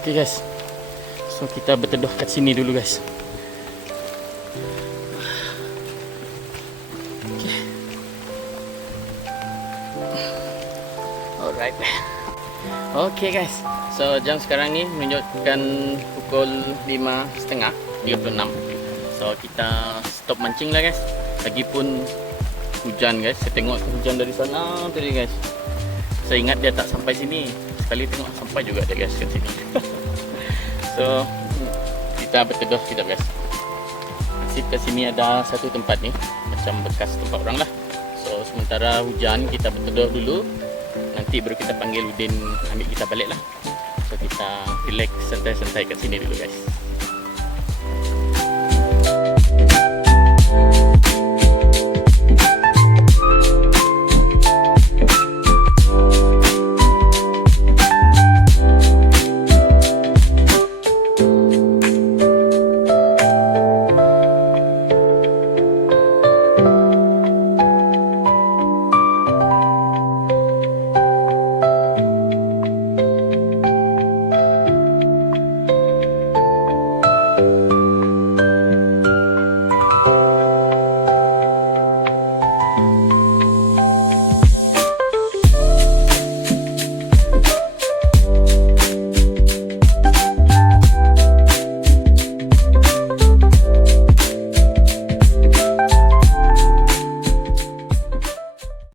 Okay guys, so kita berteduh kat sini dulu guys. Okay. Alright. Okay guys, so jam sekarang ni menunjukkan pukul 5.30, 36. So kita stop mancing lah guys. Lagipun hujan guys, saya tengok hujan dari sana tadi guys. Saya ingat dia tak sampai sini, sekali tengok sampai juga dia guys kat sini. So kita berteduh sekejap guys. Nasib kat sini ada satu tempat ni, macam bekas tempat orang lah. So sementara hujan kita berteduh dulu, nanti baru kita panggil Udin ambil kita balik lah. So kita relax santai-santai kat sini dulu guys.